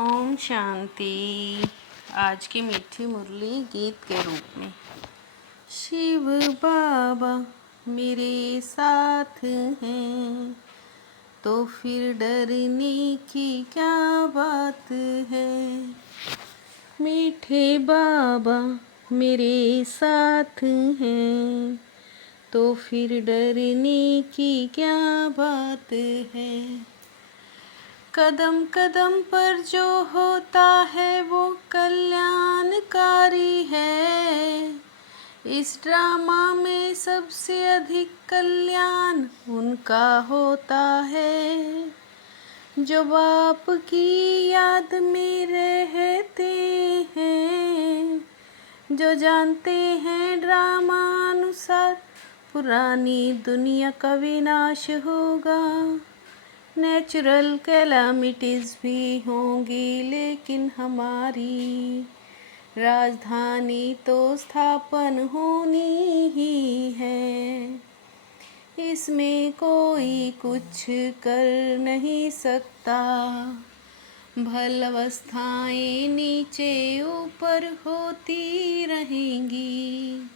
ओम शांति। आज की मीठी मुरली गीत के रूप में। शिव बाबा मेरे साथ हैं तो फिर डरने की क्या बात है। मीठे बाबा मेरे साथ हैं तो फिर डरने की क्या बात है। कदम कदम पर जो होता है वो कल्याणकारी है। इस ड्रामा में सबसे अधिक कल्याण उनका होता है जो बाप की याद में रहते हैं, जो जानते हैं ड्रामा अनुसार पुरानी दुनिया का विनाश होगा। नेचुरल कैलामिटीज़ भी होंगी लेकिन हमारी राजधानी तो स्थापन होनी ही है। इसमें कोई कुछ कर नहीं सकता। भलावस्थाएं नीचे ऊपर होती रहेंगी।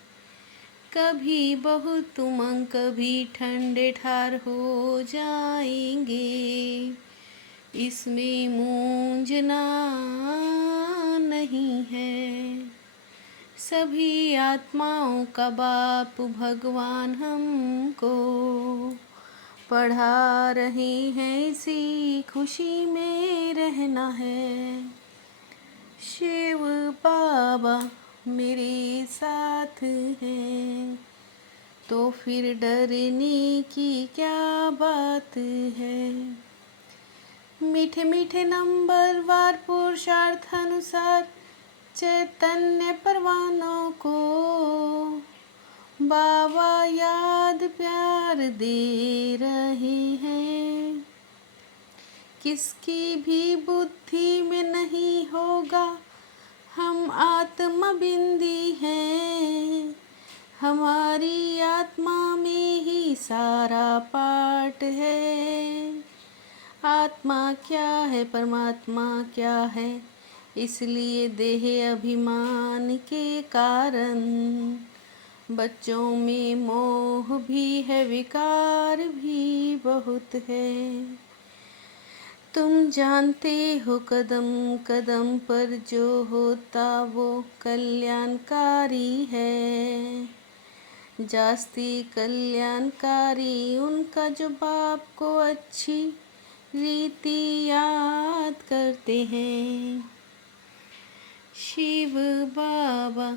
कभी बहुत उमंग कभी ठंडे ठार हो जाएंगे। इसमें मूंझना नहीं है। सभी आत्माओं का बाप भगवान हमको पढ़ा रहे हैं, इसी खुशी में रहना है। शिव बाबा मेरे साथ हैं तो फिर डरने की क्या बात है। मीठे मीठे नंबर वार पुरुषार्थ अनुसार चैतन्य परवानों को बाबा याद प्यार दे रहे हैं। किसकी भी बुद्धि में नहीं होगा हम आत्मा बिंदी हैं। हमारी आत्मा में ही सारा पाठ है। आत्मा क्या है परमात्मा क्या है, इसलिए देह अभिमान के कारण बच्चों में मोह भी है, विकार भी बहुत है। तुम जानते हो कदम कदम पर जो होता वो कल्याणकारी है। जास्ती कल्याणकारी उनका जो बाप को अच्छी रीति याद करते हैं। शिव बाबा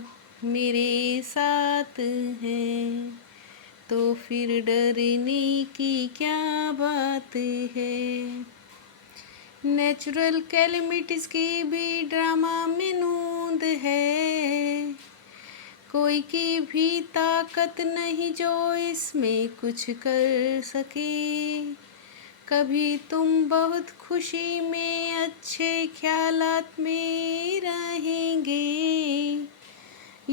मेरे साथ हैं तो फिर डरने की क्या बात है। नेचुरल कैलेमिटीज़ की भी ड्रामा में नूंद है। कोई की भी ताकत नहीं जो इसमें कुछ कर सके। कभी तुम बहुत खुशी में अच्छे ख्यालात में रहेंगे।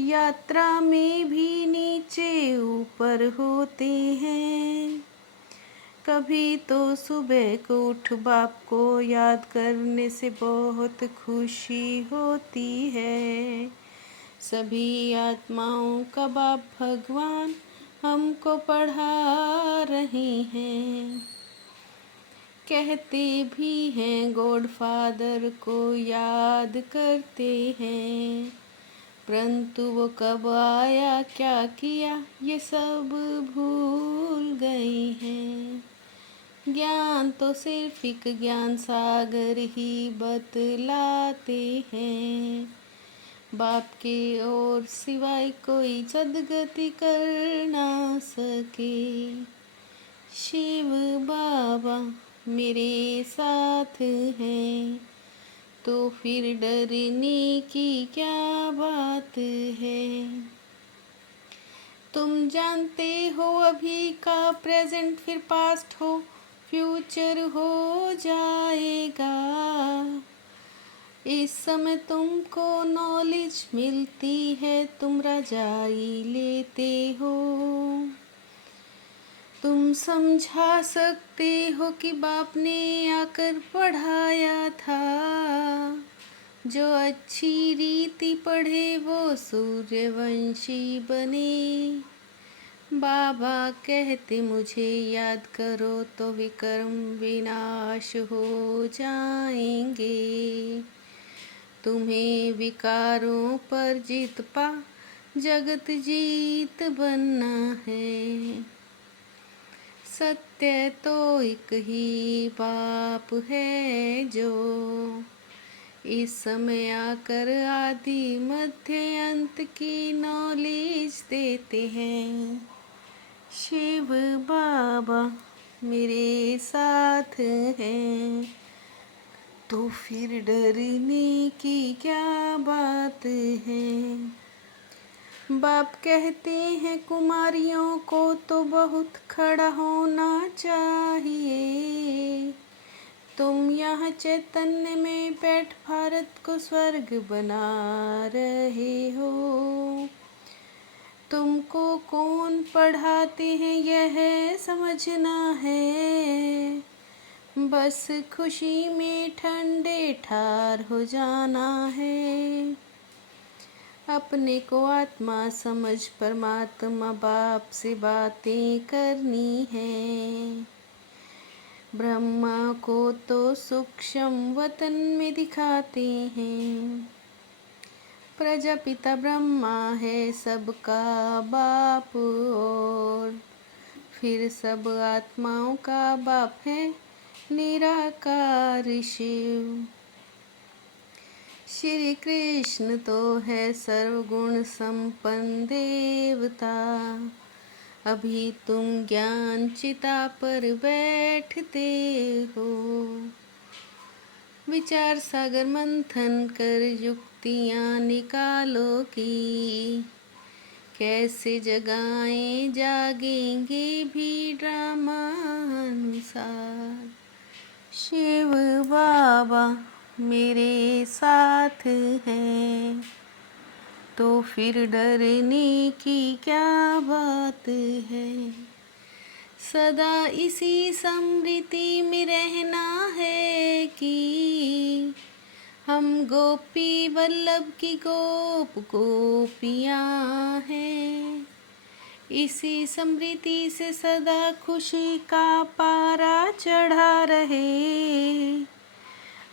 यात्रा में भी नीचे ऊपर होते हैं। कभी तो सुबह को उठ बाप को याद करने से बहुत खुशी होती है। सभी आत्माओं का बाप भगवान हमको पढ़ा रहे हैं। कहते भी हैं गॉड फादर को याद करते हैं, परंतु वो कब आया क्या किया ये सब भूल गए हैं। ज्ञान तो सिर्फ एक ज्ञान सागर ही बतलाते हैं। बाप के और सिवाय कोई सदगति कर ना सके। शिव बाबा मेरे साथ हैं तो फिर डरने की क्या बात है। तुम जानते हो अभी का प्रेजेंट फिर पास्ट हो फ्यूचर हो जाएगा। इस समय तुमको नॉलेज मिलती है, तुम रजाई लेते हो। तुम समझा सकते हो कि बाप ने आकर पढ़ाया था। जो अच्छी रीति पढ़े वो सूर्यवंशी बने। बाबा कहते मुझे याद करो तो विक्रम विनाश हो जाएंगे। तुम्हें विकारों पर जीत पा जगत जीत बनना है। सत्य तो एक ही बाप है जो इस समय आकर आदि मध्य अंत की नॉलेज देते हैं। शिव बाबा मेरे साथ हैं, तो फिर डरने की क्या बात है। बाप कहते हैं कुमारियों को तो बहुत खड़ा होना चाहिए। तुम यहाँ चैतन्य में बैठ भारत को स्वर्ग बना रहे हो। तुमको कौन पढ़ाते हैं यह समझना है। बस खुशी में ठंडे ठार हो जाना है। अपने को आत्मा समझ परमात्मा बाप से बातें करनी है। ब्रह्मा को तो सूक्ष्म वतन में दिखाते हैं। प्रजापिता ब्रह्मा है सबका बाप, और फिर सब आत्माओं का बाप है निराकार शिव। श्री कृष्ण तो है सर्वगुण संपन्न देवता। अभी तुम ज्ञान चिता पर बैठते हो। विचार सागर मंथन कर युक्तियाँ निकालो कि कैसे जगाएं जागेंगे भी ड्रामा अनुसार। शिव बाबा मेरे साथ हैं, तो फिर डरने की क्या बात है। सदा इसी स्मृति में रहना है कि हम गोपी वल्लभ की गोप गोपियाँ हैं। इसी स्मृति से सदा खुशी का पारा चढ़ा रहे।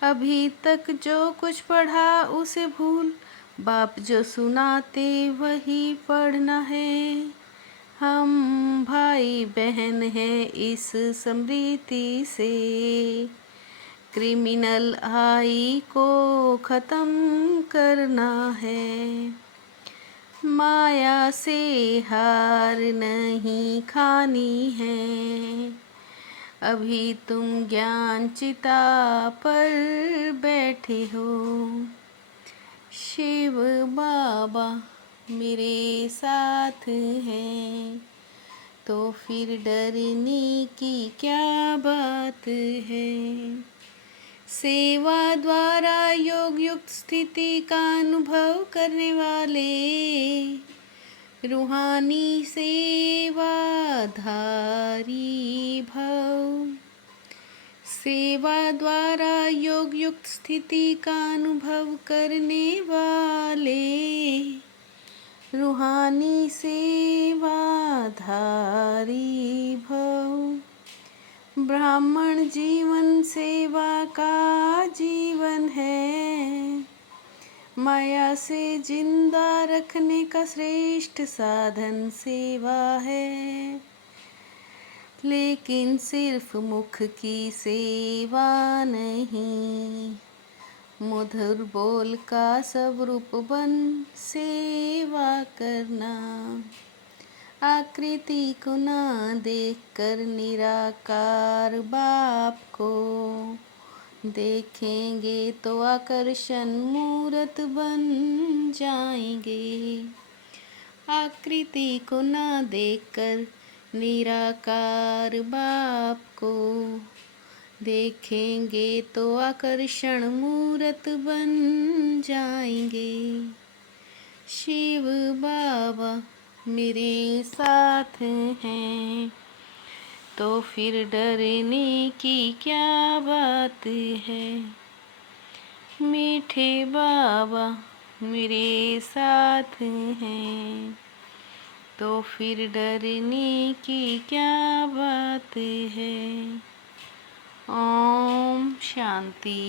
अभी तक जो कुछ पढ़ा उसे भूल, बाप जो सुनाते वही पढ़ना है। हम भाई बहन हैं इस स्मृति से। क्रिमिनल आई को ख़त्म करना है। माया से हार नहीं खानी है। अभी तुम ज्ञान चिता पर बैठे हो। शिव बाबा मेरे साथ हैं, तो फिर डरने की क्या बात है। सेवा द्वारा योग युक्त स्थिति का अनुभव करने वाले रूहानी सेवाधारी भव। सेवा द्वारा योग युक्त स्थिति का अनुभव करने वाले रूहानी सेवाधारी भव। ब्राह्मण जीवन सेवा का जीवन है। माया से जिंदा रखने का श्रेष्ठ साधन सेवा है। लेकिन सिर्फ मुख की सेवा नहीं, मधुर बोल का सब रूप बन सेवा करना। आकृति को ना देख कर निराकार बाप को देखेंगे तो आकर्षण मूर्त बन जाएंगे। आकृति को ना देखकर निराकार बाप को देखेंगे तो आकर्षण मूर्त बन जाएंगे। शिव बाबा मेरे साथ हैं, तो फिर डरने की क्या बात है। मीठे बाबा मेरे साथ हैं, तो फिर डरने की क्या बात है। ओम शांति।